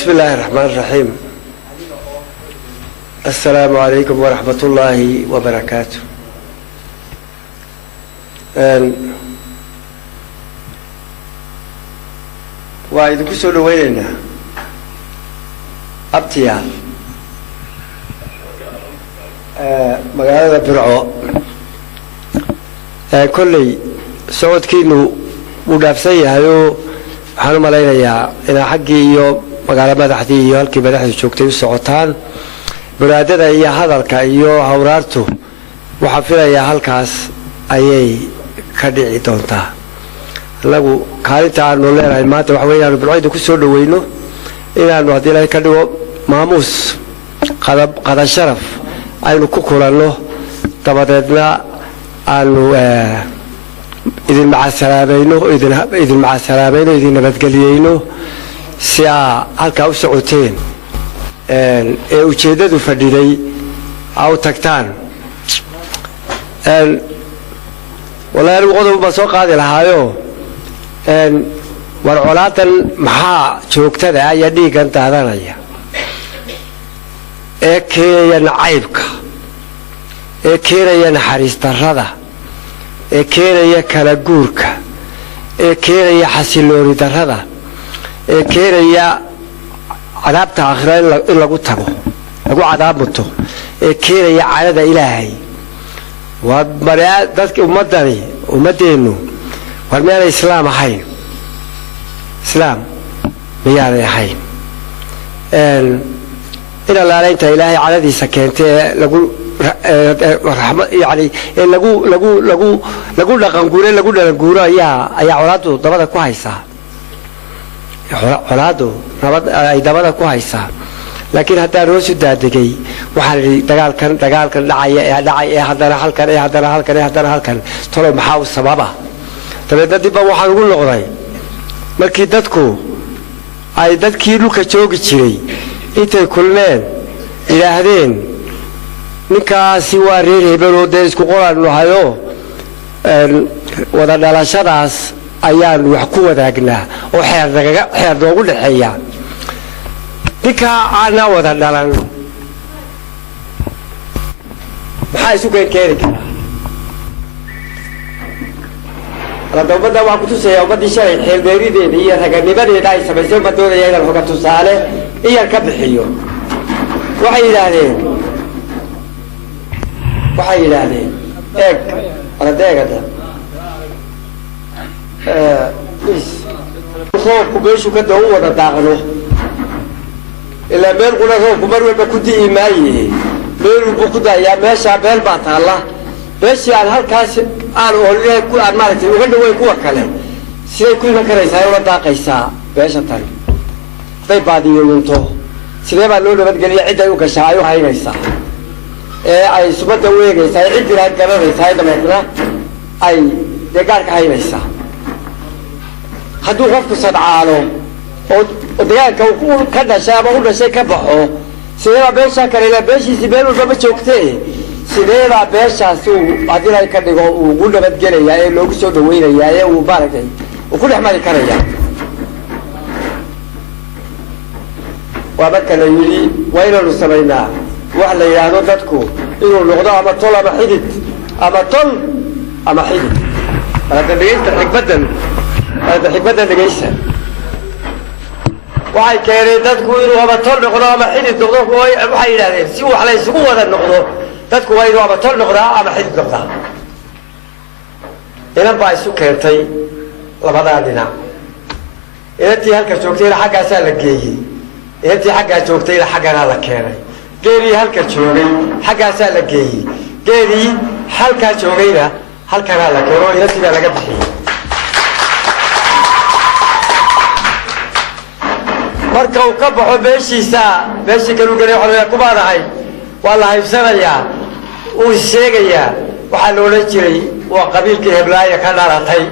بسم الله الرحمن الرحيم. السلام عليكم ورحمة الله وبركاته. وإذا كسر ويننا أبتيا مقالة برعو كل سعود كينو ودافسية هيو حنو ملاينا يا إن حقي يوم مقالة مدحدي iyo halkii madaxdu joogtay u socotaan baraadada iyo hadalka iyo hawraartu waxa filayaa halkaas ayay ka dhici doontaa lagu kaalinta aanu leeyahay maanta wax weeyaan bulcayda ku soo dhaweyno inaanu hadii la ka dhigo maamuus qada sharaf aynu ku kulanno dabadeedna aanu idin macasalaamayno idin nabadgeliyeyno si halka u socoteen ee ujeedadu fadhiday aw tagtaan walaal qodob ba soo qaadi lahaayo war colaatan maxaa joogtada ay dhiigan daadanaya ee keenaya caybka ee keenaya naxariis darrada ee keenaya kala guurka ee keenaya xasilooni darrada ee keenaya cadaabta aakhira in lagu tago lagu cadaabto ee keenaya calada ilaahay waa bariya dadka ummadeenu war meel islaam ahayn islaam miyay ahayn ila laareynta ilaahay caladiisa keentay lagu rahma yani lagu dhaqan guuro ayaa colaadu dabada ku haysaa colaadu nabad ay dabada ku haysaa laakiin haddaan roosu daadegay waxaan dagaalkan dhacaya haddana halkan tolo maxaa u sababa tabeedadiba waxaan ugu noqday markii dadkii dhulka joogi jiray intay kulmeen ilaahdeen ninkaasi waa reer hebeloo dee isku qoraanu hayo wada dhalashadaas ayaan wax ku wadaagnaa oo xeer noogu dhaxeeya ninka aana wada dhalan maxaa isu keeni karaa ladawbada waa ku tusaya ummadii shalay xeelbeerideeda iyo raganimadeeda ay samaysay uma doonaya inaan hoga tusaale iyar ka bixiyo waxay yidhaahdeen eeg aladeegada roobku meeshu ka daba u wada daaqno ilaa meel qura roobku mar walba ku di'i maaye meel walba ku daayaa meeshaa meel baa taalla meeshii aan halkaas aan maaragtay uga dhaweyn kuwa kale siday ku iman karaysaa ula daaqaysaa meesha tan hadday baadiyo lunto sidee baa loo nabadgeliya cidday u gashaa ay u haynaysaa ee ay subadda u eegaysaa ee ciddii lahayd garanaysaa dabeedna ay dee gaarka haynaysaa hadduu qofku sadcaalo oo dagaalka ka dhashay ama u dhashay ka baxo sideebaa beeshaa kale ilaa beeshiisii meel walba ma joogtee sideebaa beeshaas haddii la ka dhigo uu ugu nabadgelayaa ee loogu soo dhaweynayaa ee uu maaragtay uu ku dhex mari karayaa waa marka la yidhi waa inaanu samaynaa wax la yidhaahdo dadku inuu noqdo ama tol ama xidid ama tol ama xidid marada dhegeysta xikmaddan dhegeysa waxay keeneen dadku inuu ama tol noqdo ama xidid noqdo waxay yidhahdeen si wax la isugu wada noqdo dadku waa inuu ama tol noqdaa ama xidid noqdaa inan baa isu keentay labadaa dhinac inantii halka joogtayna xaggaasaa la geeyey inantii xaggaa joogtayna xagganaa la keenay geelii halka joogay xaggaasaa la geeyey geelii halkaa joogayna halkanaa la keeno inantii baa laga bixiyey marka uu ka baxo meeshii kalu gelay waxaa kumaadahay waa la haybsanayaa uu sheegayaa waxaa la odhan jiray waa qabiilkii heblaaya ka dhalatay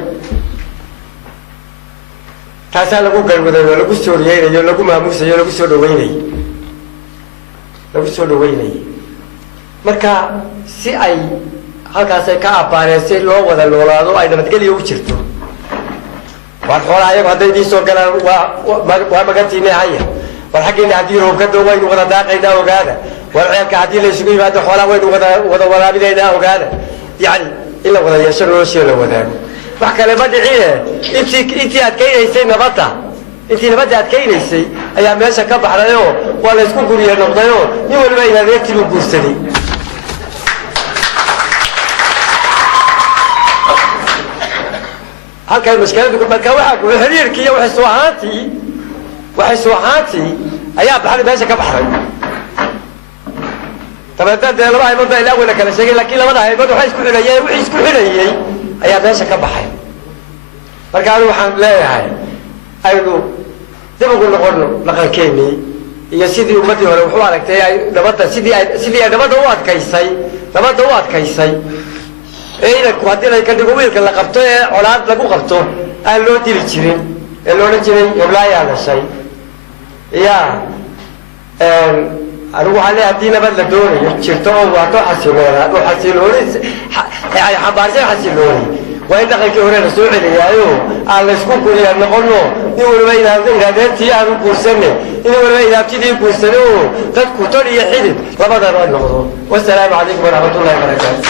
taasaa lagu galwadayo lagu sooriyeynayo lagu maamuusayo lagu soo dhaweynayay marka si ay halkaasay ka abbaaneen si loo wada noolaado ay nabadgelyo u jirto waan xoolaa ayagu hadday idii soo galaan waa magantiinay haya والحقيقة هدي روب كده وين وغدا داقينا وقانا والعيال كهدي اللي يسوي بعد حولا وين وغدا ورابينا وقانا يعني إلا وغدا يشروا شيء ولا وذاك وحكى لي بدي عيه أنت أتكين يسي نبضة أنت نبضة أتكين يسي أيام ماشى كبح رأيو ولا يسكون قريه نقطيو يقول بين ذيك الوجوستني هالك المشكلة تقول بالكواعب والهرير كي وحسوحاتي أيام بحر ماشى كبح طبعا ده لما يبدأ الأول كان شيء لكن لما ده يبدأ وحيس كل رجال وحيس كل رجال أيام ماشى كبح فقالوا حمد لا هاي أيضا دبقوا نقولوا لقى كيمي يا سيدي ومدي ولا وحوا عليك تي نبضة سيدي نبضة واد كيسي إيه لك وهدي لك كده قوي كلا قبته علاد لقوا قبته قالوا تيجي تشرين قالوا نجري يبلا يا هذا الشيء يا أروح عليه هدي نبضة دوري شرطه وعطوا حسيلوني يعني حبارجة حسيلوني وإن دخل كهرة رسول عليه على سكون كوريا نقولنا يقول بين هذا تيار كورسنة يقول بين هذا تيار كورسنة تذكر تري حدث ربنا رأى النقطة والسلام عليكم ورحمة الله وبركاته.